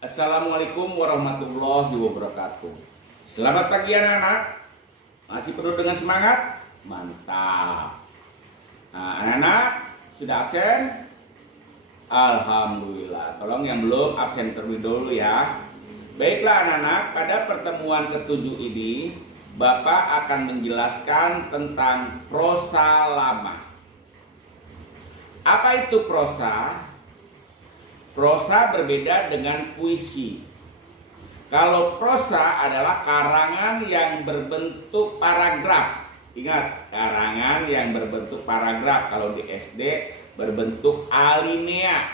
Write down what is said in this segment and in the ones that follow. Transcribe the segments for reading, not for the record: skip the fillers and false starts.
Assalamualaikum warahmatullahi wabarakatuh. Selamat pagi anak-anak. Masih penuh dengan semangat? Mantap. Nah, anak-anak sudah absen? Alhamdulillah. Tolong yang belum absen terlebih dahulu ya. Baiklah anak-anak, pada pertemuan ke-7 ini Bapak akan menjelaskan tentang prosa lama. Apa itu prosa? Prosa berbeda dengan puisi. Kalau prosa adalah karangan yang berbentuk paragraf. Ingat, karangan yang berbentuk paragraf. Kalau di SD berbentuk alinea.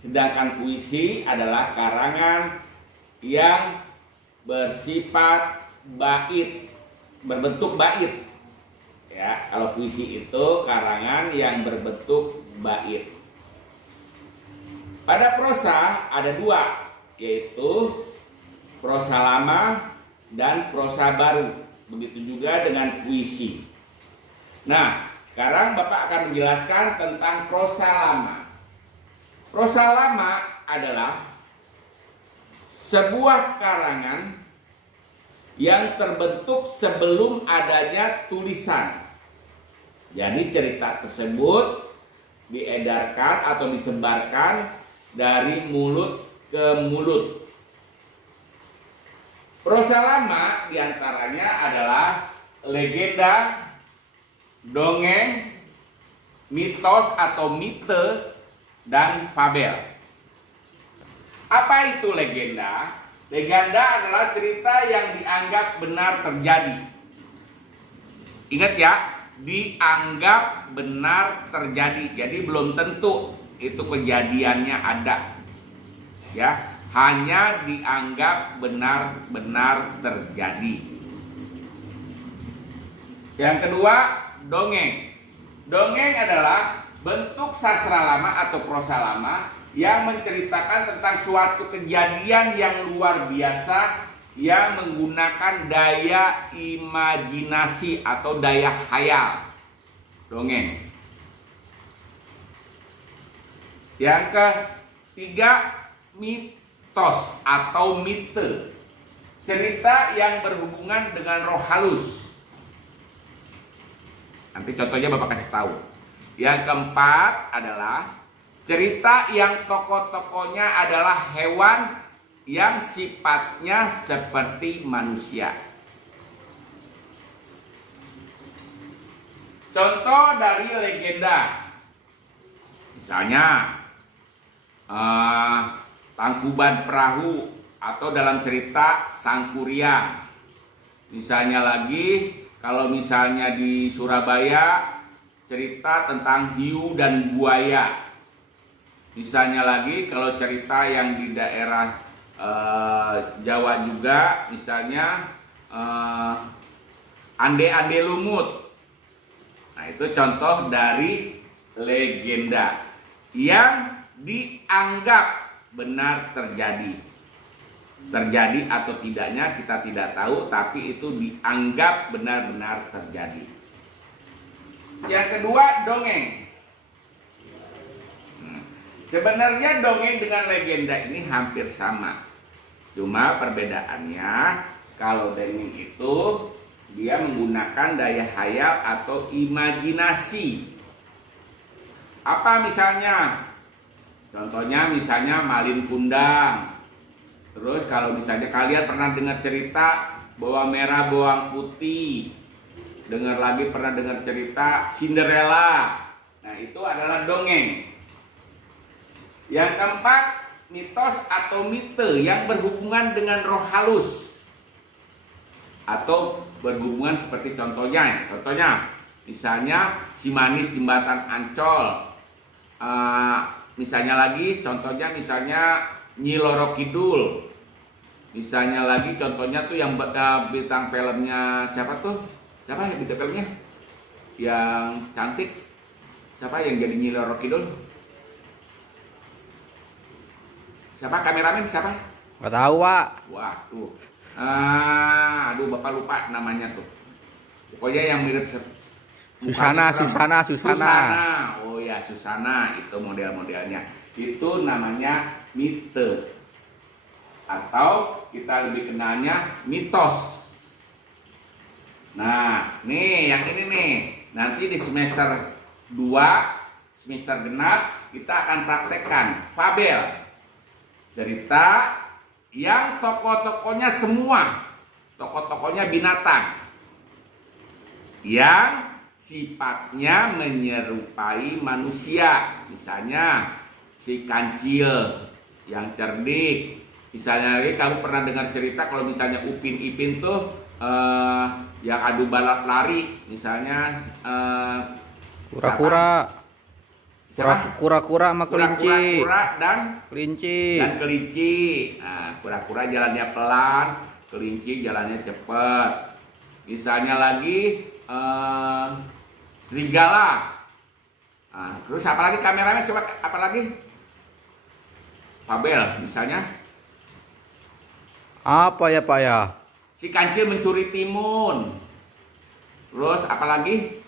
Sedangkan puisi adalah karangan yang bersifat bait, berbentuk bait. Ya, kalau puisi itu karangan yang berbentuk bait. Pada prosa ada dua, yaitu prosa lama dan prosa baru. Begitu juga dengan puisi. Nah, sekarang Bapak akan menjelaskan tentang prosa lama. Prosa lama adalah sebuah karangan yang terbentuk sebelum adanya tulisan. Jadi cerita tersebut diedarkan atau disebarkan dari mulut ke mulut. Prosa lama diantaranya adalah legenda, dongeng, mitos atau mite, dan fabel. Apa itu legenda? Legenda adalah cerita yang dianggap benar terjadi. Ingat ya, dianggap benar terjadi. Jadi belum tentu itu kejadiannya ada, ya, hanya dianggap benar-benar terjadi. Yang kedua, dongeng. Dongeng adalah bentuk sastra lama atau prosa lama yang menceritakan tentang suatu kejadian yang luar biasa yang menggunakan daya imajinasi atau daya khayal. Dongeng. Yang ketiga, mitos atau mite. Cerita yang berhubungan dengan roh halus. Nanti contohnya Bapak kasih tahu. Yang keempat adalah cerita yang tokoh-tokohnya adalah hewan yang sifatnya seperti manusia. Contoh dari legenda. Misalnya Tangkuban Perahu atau dalam cerita Sang Kuryang. Misalnya lagi kalau misalnya di Surabaya cerita tentang hiu dan buaya. Misalnya lagi kalau cerita yang di daerah Jawa juga misalnya Ande-ande lumut. Nah, itu contoh dari legenda yang dianggap benar terjadi. Terjadi atau tidaknya kita tidak tahu, tapi itu dianggap benar-benar terjadi. Yang kedua, dongeng. Sebenarnya dongeng dengan legenda ini hampir sama. Cuma perbedaannya kalau dongeng itu dia menggunakan daya khayal atau imajinasi. Apa misalnya? Contohnya misalnya Malin Kundang. Terus kalau misalnya kalian pernah dengar cerita Bawang Merah Bawang Putih. Dengar lagi pernah dengar cerita Cinderella. Nah, itu adalah dongeng. Yang keempat, mitos atau mite yang berhubungan dengan roh halus. Atau berhubungan seperti contohnya misalnya Si Manis Jembatan Ancol. Misalnya lagi contohnya Nyi Loro Kidul. Misalnya lagi contohnya tuh yang bintang filmnya siapa tuh? Siapa yang bintang filmnya? Yang cantik. Siapa yang jadi Nyi Loro Kidul? Siapa kameramen siapa? Gak tahu, Pak. Waduh. Aduh Bapak lupa namanya tuh. Pokoknya yang mirip Susana. Oh ya, Susana itu model-modelnya. Itu namanya mite. atau kita lebih kenalnya mitos. Nah, nih yang ini nih, nanti di semester 2, semester genap kita akan praktekkan fabel. Cerita yang tokoh-tokohnya semua, tokoh-tokohnya binatang yang sifatnya menyerupai manusia. Misalnya si kancil yang cerdik. Misalnya lagi kamu pernah dengar cerita kalau misalnya Upin Ipin tuh yang adu balap lari, misalnya Kura-kura. Kura-kura sama kelinci. Kura-kura dan Kelinci. kelinci. Nah, kura-kura jalannya pelan, kelinci jalannya cepat. Misalnya lagi serigala. Nah, terus apa lagi kameranya, coba apa lagi? Fabel misalnya. Apa ya Pak ya? Si kancil mencuri timun. Terus apalagi?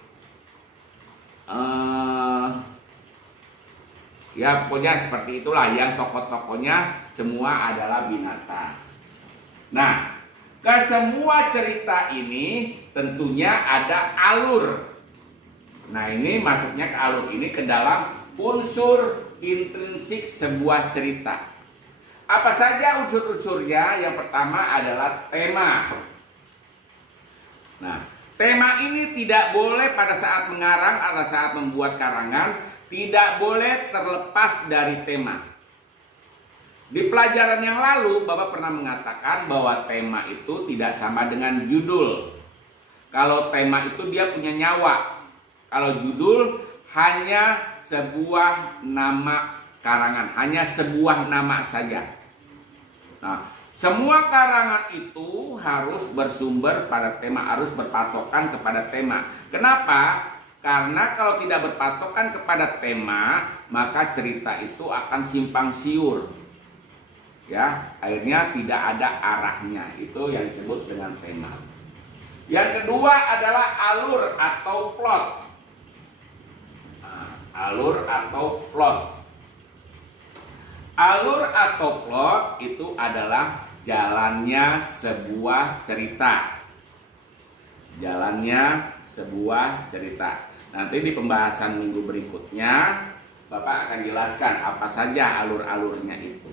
Ya pokoknya seperti itulah, yang tokoh-tokohnya semua adalah binatang. Nah, ke semua cerita ini tentunya ada alur. Nah, ini masuknya ke alur ini ke dalam unsur intrinsik sebuah cerita. Apa saja unsur-unsurnya? Yang pertama adalah tema. Nah, tema ini tidak boleh pada saat mengarang atau saat membuat karangan, tidak boleh terlepas dari tema. Di pelajaran yang lalu, Bapak pernah mengatakan bahwa tema itu tidak sama dengan judul. Kalau tema itu dia punya nyawa. Kalau judul hanya sebuah nama karangan, hanya sebuah nama saja. Nah, semua karangan itu harus bersumber pada tema, harus berpatokan kepada tema. Kenapa? Karena kalau tidak berpatokan kepada tema, maka cerita itu akan simpang siur. Ya, akhirnya tidak ada arahnya. Itu yang disebut dengan tema. Yang kedua adalah alur atau plot. Nah, alur atau plot. Alur atau plot itu adalah jalannya sebuah cerita. Jalannya sebuah cerita. Nanti di pembahasan minggu berikutnya Bapak akan jelaskan apa saja alur-alurnya itu.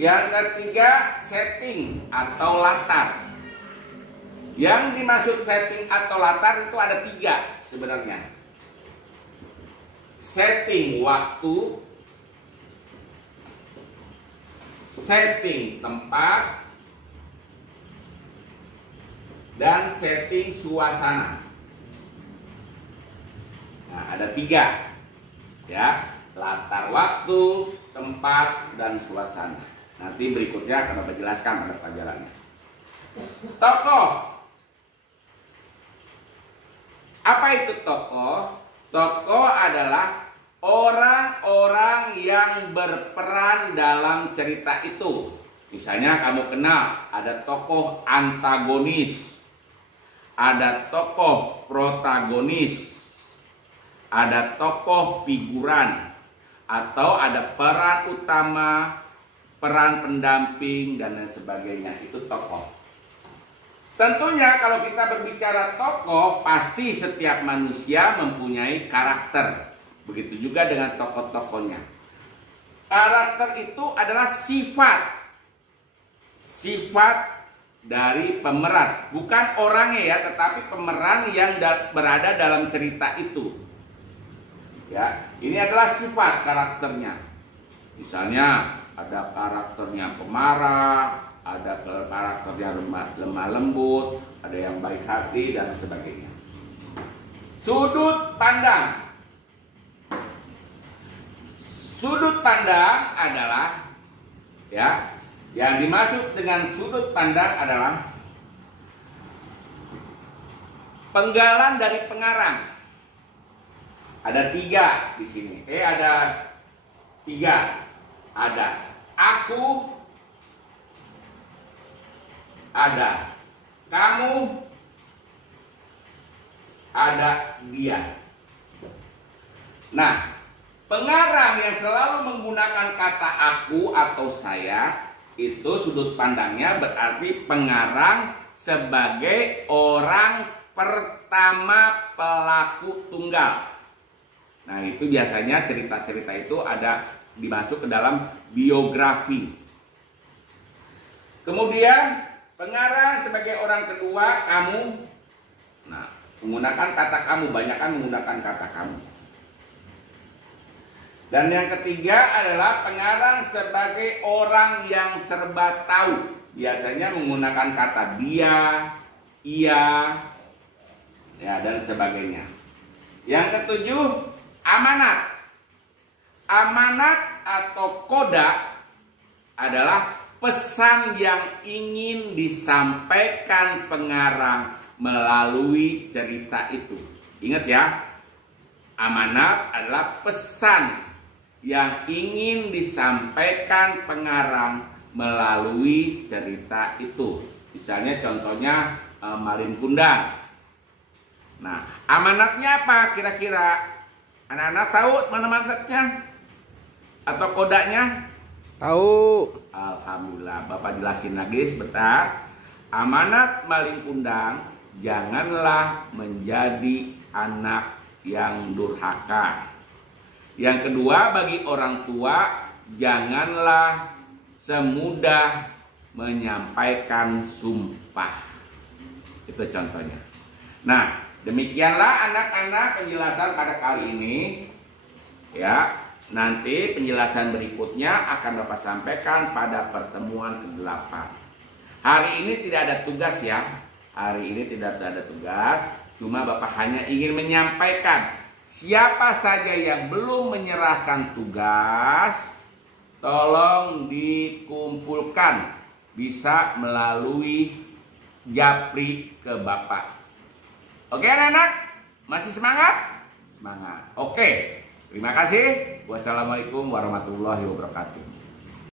Yang ketiga, setting atau latar. Yang dimaksud setting atau latar itu ada 3 sebenarnya. Setting waktu, setting tempat, dan setting suasana. Nah, ada 3 ya, latar waktu, tempat, dan suasana. Nanti berikutnya akan Bapak jelaskan pada pelajarannya. Tokoh. Apa itu tokoh? Tokoh adalah orang-orang yang berperan dalam cerita itu. Misalnya kamu kenal ada tokoh antagonis, ada tokoh protagonis, ada tokoh figuran, atau ada peran utama, peran pendamping, dan lain sebagainya. Itu tokoh. Tentunya kalau kita berbicara tokoh, pasti setiap manusia mempunyai karakter. Begitu juga dengan tokoh-tokohnya. Karakter itu adalah sifat. Sifat dari pemeran. Bukan orangnya ya, tetapi pemeran yang berada dalam cerita itu. Ya, ini adalah sifat karakternya. Misalnya ada karakternya pemarah, ada karakternya lemah lembut, ada yang baik hati, dan sebagainya. Sudut pandang. Sudut pandang adalah, ya, yang dimaksud dengan sudut pandang adalah penggalan dari pengarang. Ada 3 di sini. Ada 3. Ada aku, ada kamu, ada dia. Nah, Pengarang yang selalu menggunakan kata aku atau saya, itu sudut pandangnya berarti pengarang sebagai orang pertama pelaku tunggal. Nah, itu biasanya cerita-cerita itu ada dimasuk ke dalam biografi. Kemudian pengarang sebagai orang kedua, kamu. Nah, menggunakan kata kamu, banyakkan menggunakan kata kamu. Dan yang ketiga adalah pengarang sebagai orang yang serba tahu. Biasanya menggunakan kata dia, ia, ya, dan sebagainya. Yang ketujuh, amanat. Amanat atau koda adalah pesan yang ingin disampaikan pengarang melalui cerita itu. Ingat ya, amanat adalah pesan yang ingin disampaikan pengarang melalui cerita itu. Misalnya contohnya Malin Kundang. Nah, amanatnya apa kira-kira? Anak-anak tahu mana amanatnya? Atau kodanya? Tahu. Alhamdulillah, Bapak jelasin lagi sebentar. Amanat Malin Kundang, janganlah menjadi anak yang durhaka. Yang kedua, bagi orang tua, janganlah semudah menyampaikan sumpah. Itu contohnya. Nah, demikianlah anak-anak penjelasan pada kali ini. Ya, nanti penjelasan berikutnya akan Bapak sampaikan pada pertemuan ke-8. Hari ini tidak ada tugas ya. Hari ini tidak ada tugas. Cuma Bapak hanya ingin menyampaikan, siapa saja yang belum menyerahkan tugas, tolong dikumpulkan. Bisa melalui japri ke Bapak. Oke anak-anak? Masih semangat? Semangat. Oke. Terima kasih. Wassalamualaikum warahmatullahi wabarakatuh.